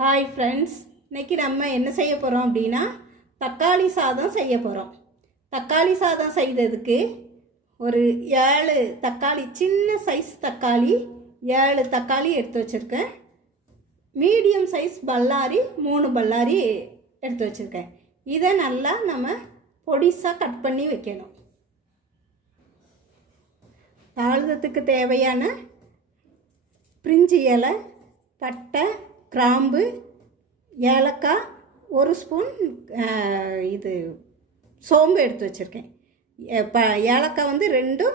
Hi friends, இன்றைக்கி நம்ம என்ன செய்ய போகிறோம் அப்படின்னா தக்காளி சாதம் செய்ய போகிறோம். தக்காளி சாதம் செய்ததுக்கு ஒரு 7 தக்காளி, சின்ன சைஸ் தக்காளி 7 தக்காளி எடுத்து வச்சுருக்கேன். மீடியம் சைஸ் பல்லாரி 3 பல்லாரி எடுத்து வச்சுருக்கேன். இதை நல்லா நம்ம பொடிசாக கட் பண்ணி வைக்கணும். தாளிதத்துக்கு தேவையான பிரிஞ்சி இலை, பட்டை, கிராம்பு, ஏலக்காய், 1 ஸ்பூன் இது சோம்பு எடுத்து வச்சுருக்கேன். ஏலக்காய் வந்து 2,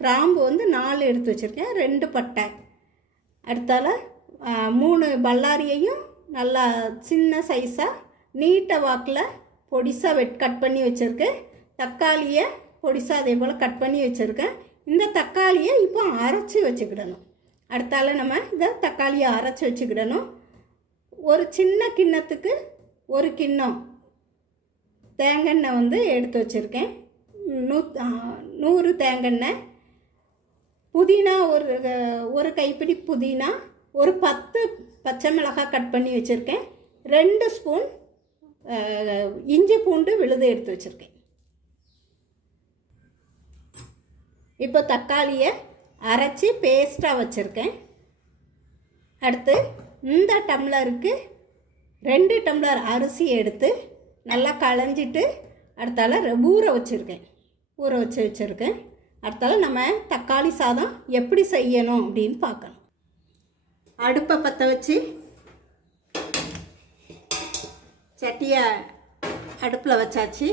கிராம்பு வந்து 4 எடுத்து வச்சுருக்கேன். 2 பட்டை, அடுத்தால 3 பல்லாரியையும் நல்லா சின்ன சைஸாக நீட்டை வாக்கில் பொடிசாக கட் பண்ணி வச்சுருக்கேன். தக்காளியை பொடிசாக அதே போல் கட் பண்ணி வச்சுருக்கேன். இந்த தக்காளியை இப்போ அரைச்சி வச்சுக்கிடணும். அடுத்தால நம்ம இதை தக்காளியை அரைச்சி வச்சுக்கிடணும். ஒரு சின்ன கிண்ணத்துக்கு 1 கிண்ணம் தேங்காய் வந்து எடுத்து வச்சுருக்கேன். 100 தேங்காய், புதினா ஒரு கைப்பிடி புதினா, ஒரு 10 பச்சை மிளகாய் கட் பண்ணி வச்சுருக்கேன். 2 ஸ்பூன் இஞ்சி பூண்டு விழுது எடுத்து வச்சுருக்கேன். இப்போ தக்காளியை அரைச்சி பேஸ்ட்டாக வச்சுருக்கேன். அடுத்து இந்த டம்ளருக்கு 2 டம்ளர் அரிசி எடுத்து நல்லா களைஞ்சிட்டு அடுத்தால ஊற வச்சுருக்கேன். அடுத்தால நம்ம தக்காளி சாதம் எப்படி செய்யணும் அப்படின்னு பார்க்கணும். அடுப்பை பற்ற வச்சு சட்டியை அடுப்பில் வச்சாச்சு.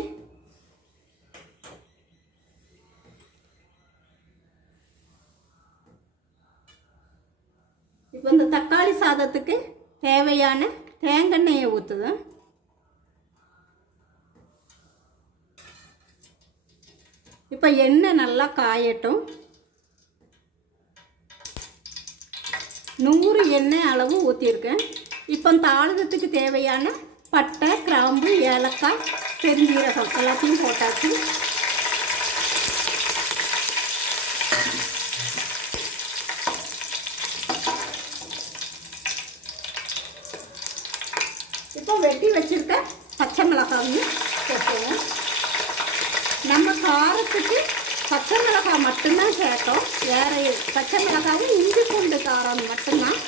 இப்போ இந்த தக்காளி சாதத்துக்கு தேவையான தேங்காய் ஊற்றுது. இப்போ எண்ணெய் நல்லா காயட்டும். 100 எண்ணெய் அளவு ஊற்றிருக்கேன். இப்போ தாளிதத்துக்கு தேவையான பட்டை, கிராம்பு, ஏலக்காய், பெருஞ்சீரகம் எல்லாத்தையும் போட்டாச்சு. இப்போ வெட்டி வச்சுருக்க பச்சை மிளகாயும் போட்டுவோம். நம்ம காரத்துக்கு பச்சை மிளகாய் மட்டும்தான் சேர்த்தோம். வேறு பச்சை மிளகாவும் இஞ்சி பூண்டு காரம் மட்டும்தான்.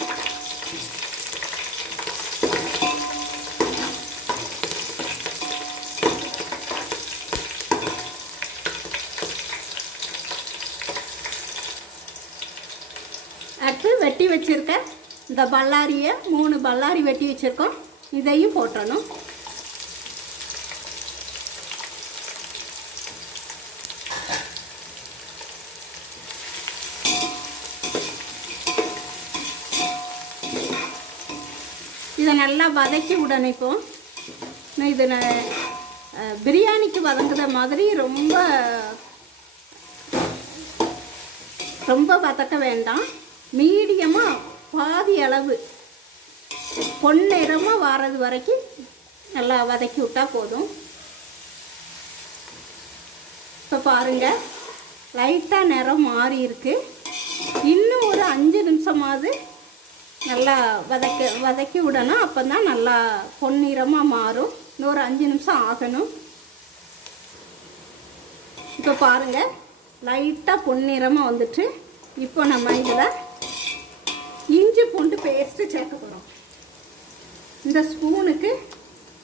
அடுத்து வெட்டி வச்சுருக்க இந்த பல்லாரியை 3 பல்லாரி வெட்டி வச்சுருக்கோம். இதையும் போட்டணும். இதை நல்லா வதக்கி விடணும். இப்போ இது பிரியாணிக்கு வதங்குற மாதிரி ரொம்ப வதக்க வேண்டாம். மீடியமாக பாதி அளவு பொன்னிறமாக வாரது வரைக்கும் நல்லா வதக்கி விட்டால் போதும். இப்போ பாருங்கள், லைட்டாக நிறம் மாறி இருக்கு. இன்னும் ஒரு 5 நிமிஷமாவது நல்லா வதக்கி விடணும். அப்போ தான் நல்லா பொன்னிறமாக மாறும். இன்னொரு 5 நிமிஷம் ஆகணும். இப்போ பாருங்கள், லைட்டாக பொன்னிறமாக வந்துட்டு இப்போ நம்ம இதில் இஞ்சி பூண்டு பேஸ்ட்டு சேர்க்க போகிறோம். இந்த ஸ்பூனுக்கு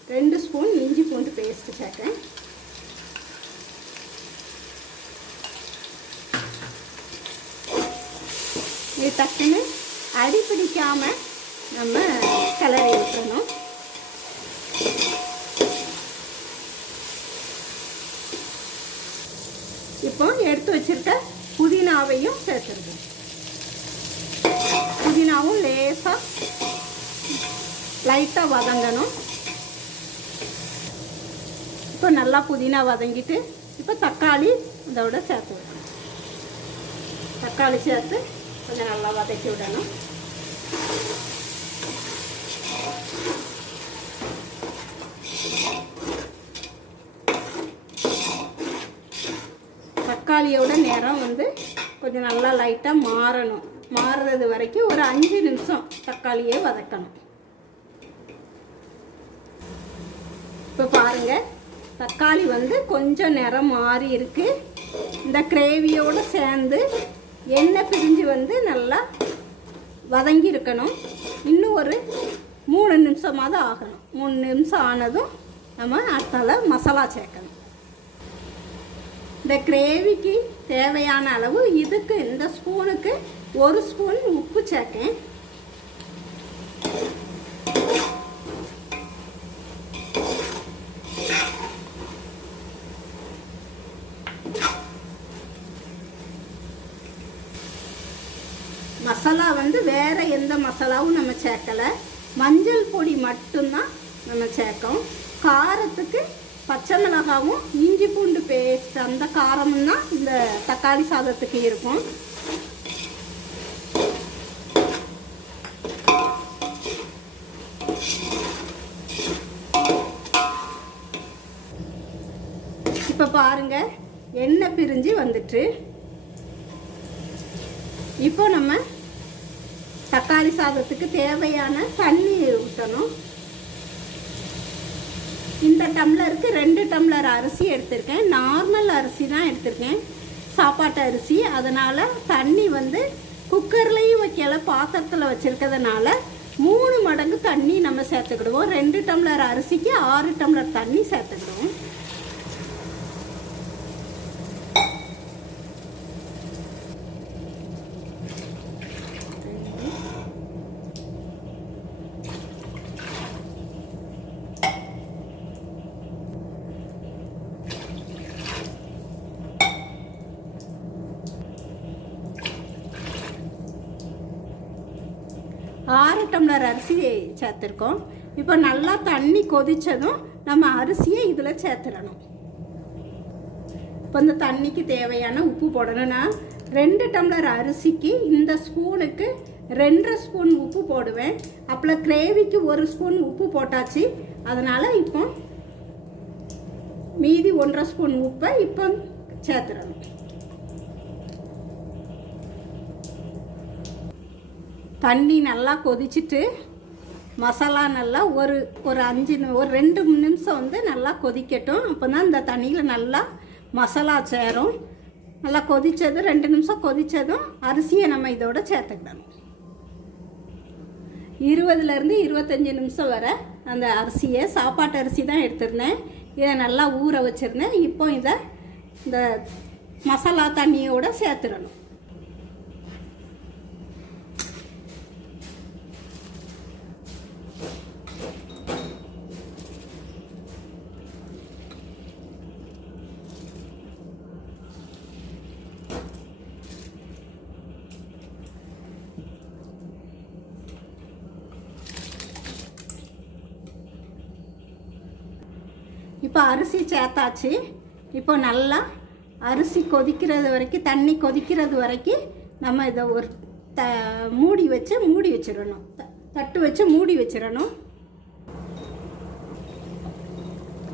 2 ஸ்பூன் இஞ்சி பூண்டு பேஸ்ட்டு சேர்க்கேன். இது டக்குன்னு அடி பிடிக்காமல் நம்ம கிளறி விட்டுறணும். இப்போ எடுத்து வச்சிருக்க புதினாவையும் சேர்த்துருக்கோம். புதினாவும் லேசாக லைட்டாக வதங்கணும். இப்போ நல்லா புதினா வதங்கிட்டு இப்போ தக்காளி இதோட சேர்த்து விடணும். தக்காளி சேர்த்து கொஞ்சம் நல்லா வதக்கி விடணும். தக்காளியோட நிறம் வந்து கொஞ்சம் நல்லா லைட்டாக மாறணும். மாறுறது வரைக்கும் ஒரு 5 நிமிஷம் தக்காளியே வதக்கணும். இப்போ பாருங்கள், தக்காளி வந்து கொஞ்சம் நிறம் மாறி இருக்கு. இந்த கிரேவியோடு சேர்ந்து எண்ணெய் பிரிஞ்சு வந்து நல்லா வதங்கி இருக்கணும். இன்னும் ஒரு 3 நிமிஷமாவது ஆகணும். 3 நிமிஷம் ஆனதும் நம்ம அடுத்தால மசாலா சேர்க்கணும். இந்த கிரேவிக்கு தேவையான அளவு இதுக்கு இந்த ஸ்பூனுக்கு 1 ஸ்பூன் உப்பு சேர்க்கேன். மசாலா வந்து வேறு எந்த மசாலாவும் நம்ம சேர்க்கலை. மஞ்சள் பொடி மட்டும்தான் நம்ம சேர்க்கோம். காரத்துக்கு பச்சை மிளகாவும் இஞ்சி பூண்டு பேஸ்ட் அந்த காரமும் தான் இந்த தக்காளி சாதத்துக்கு இருக்கும். இப்போ பாருங்க, எண்ணெய் பிரிஞ்சு வந்துட்டு. இப்போ நம்ம தக்காளி சாதத்துக்கு தேவையான தண்ணி ஊற்றணும். இந்த டம்ளருக்கு 2 டம்ளர் அரிசி எடுத்திருக்கேன். நார்மல் அரிசி தான் எடுத்திருக்கேன், சாப்பாட்டு அரிசி. அதனால் தண்ணி வந்து குக்கர்லேயும் வைக்கல, பாத்திரத்தில் வச்சுருக்கிறதுனால 3 மடங்கு தண்ணி நம்ம சேர்த்துக்கிடுவோம். 2 டம்ளர் அரிசிக்கு 6 டம்ளர் தண்ணி சேர்த்துக்கிடுவோம். ஆறு டம்ளர் அரிசி சேர்த்துருக்கோம். இப்போ நல்லா தண்ணி கொதித்ததும் நம்ம அரிசியை இதில் சேர்த்துடணும். இப்போ இந்த தண்ணிக்கு தேவையான உப்பு போடணும்னா 2 டம்ளர் அரிசிக்கு இந்த ஸ்பூனுக்கு 2.5 ஸ்பூன் உப்பு போடுவேன். அப்புறம் கிரேவிக்கு 1 ஸ்பூன் உப்பு போட்டாச்சு. அதனால் இப்போ மீதி 1.5 ஸ்பூன் உப்பை இப்போ சேர்த்துடணும். தண்ணி நல்லா கொதிச்சுட்டு மசாலா நல்லா ஒரு 2 நிமிஷம் வந்து நல்லா கொதிக்கட்டும். அப்போ தான் இந்த தண்ணியில் நல்லா மசாலா சேரும். நல்லா கொதித்ததும் 2 நிமிஷம் கொதித்ததும் அரிசியை நம்ம இதோட சேர்த்துக்கிடணும். 20லேருந்து 25 நிமிஷம் வரை அந்த அரிசியை, சாப்பாட்டு அரிசி தான் எடுத்துருந்தேன், இதை நல்லா ஊற வச்சுருந்தேன். இப்போ இதை இந்த மசாலா தண்ணியோடு சேர்த்துடணும். இப்போ அரிசி சேர்த்தாச்சு. இப்போ நல்லா அரிசி கொதிக்கிறது வரைக்கும், தண்ணி கொதிக்கிறது வரைக்கும் நம்ம இதை ஒரு மூடி வச்சிடணும். தட்டு வச்சு மூடி வச்சிடணும்.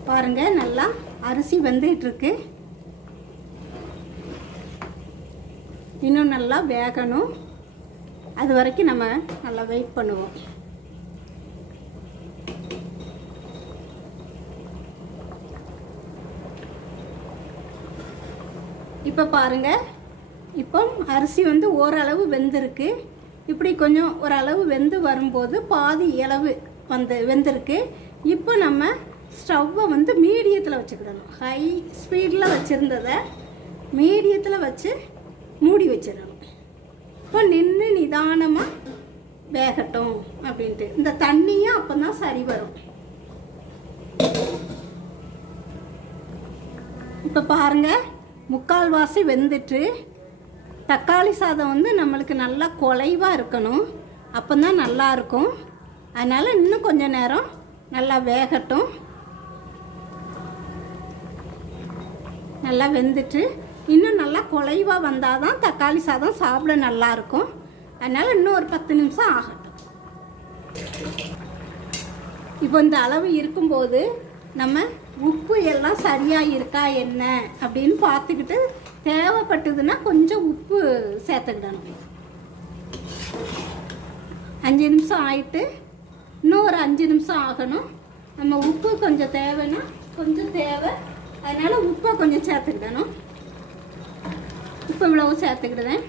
பாருங்கள், நல்லா அரிசி வெந்துகிட்ருக்கு. இன்னும் நல்லா வேகணும். அது வரைக்கும் நம்ம நல்லா வெயிட் பண்ணுவோம். இப்போ பாருங்கள், இப்போ அரிசி வந்து ஓரளவு வெந்திருக்கு. இப்படி கொஞ்சம் ஓரளவு வெந்து வரும்போது பாதி அளவு வெந்திருக்கு. இப்போ நம்ம ஸ்டவ்வை வந்து மீடியத்தில் வச்சுக்கிடணும். ஹை ஸ்பீடில் வச்சுருந்ததை மீடியத்தில் வச்சு மூடி வச்சிடணும். இப்போ நின்று நிதானமாக வேகட்டும் அப்படின்ட்டு. இந்த தண்ணியும் அப்போ தான் சரி வரும். இப்போ பாருங்கள், முக்கால்வாசி வெந்துட்டு. தக்காளி சாதம் வந்து நம்மளுக்கு நல்லா குலைவாக இருக்கணும், அப்போ தான் நல்லாயிருக்கும். அதனால் இன்னும் கொஞ்சம் நேரம் நல்லா வேகட்டும். நல்லா வெந்துட்டு இன்னும் நல்லா குலைவாக வந்தால் தான் தக்காளி சாதம் சாப்பிட நல்லாயிருக்கும். அதனால் இன்னும் ஒரு 10 நிமிஷம் ஆகட்டும். இப்போ இந்த அளவு இருக்கும்போது நம்ம உப்பு எல்லாம் சரியாக இருக்கா என்ன அப்படின்னு பார்த்துக்கிட்டு தேவைப்பட்டதுன்னா கொஞ்சம் உப்பு சேர்த்துக்கிடணும். 5 நிமிஷம் ஆயிட்டு இன்னும் ஒரு 5 நிமிஷம் ஆகணும். நம்ம உப்பு கொஞ்சம் தேவைன்னா கொஞ்சம் தேவை, அதனால் உப்பை கொஞ்சம் சேர்த்துக்கிடணும். உப்பு இவ்வளவு சேர்த்துக்கிடுவேன்.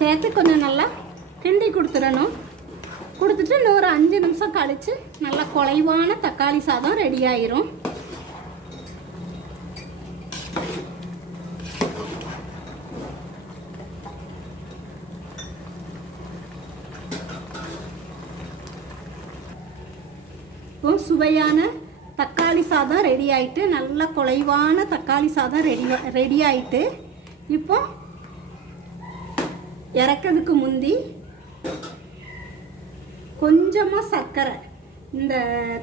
சேர்த்து கொஞ்சம் நல்லா கிண்டி கொடுத்துடணும். கொடுத்துட்டு இன்னொரு 5 நிமிஷம் கழித்து நல்லா குழைவான தக்காளி சாதம் ரெடி ஆயிரும். இப்போ சுவையான தக்காளி சாதம் ரெடி ஆயிட்டு, நல்லா குழைவான தக்காளி சாதம் ரெடி ஆயிட்டு, இப்போ இறக்கிறதுக்கு முந்தி கொஞ்சமாக சர்க்கரை, இந்த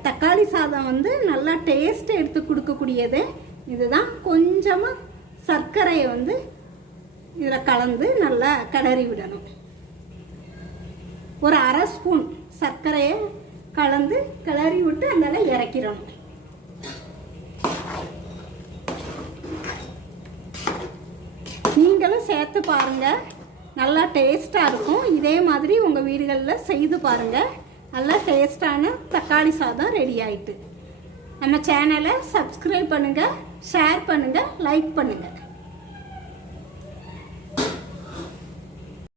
தக்காளி சாதம் வந்து நல்லா டேஸ்ட் எடுத்து கொடுக்கக்கூடியது இதுதான். கொஞ்சமாக சர்க்கரையை வந்து இதில் கலந்து நல்லா கிளறி விடணும். ஒரு 1/2 ஸ்பூன் சர்க்கரையை கலந்து கிளறி விட்டு அதனால இறக்கிடணும். நீங்களும் சேர்த்து பாருங்கள், நல்லா டேஸ்ட்டாக இருக்கும். இதே மாதிரி உங்கள் வீடுகளில் செய்து பாருங்கள். நல்லா டேஸ்டான தக்காளி சாதம் ரெடி ஆயிட்டு. நம்ம சேனலை சப்ஸ்கிரைப் பண்ணுங்கள், ஷேர் பண்ணுங்கள், லைக் பண்ணுங்கள்.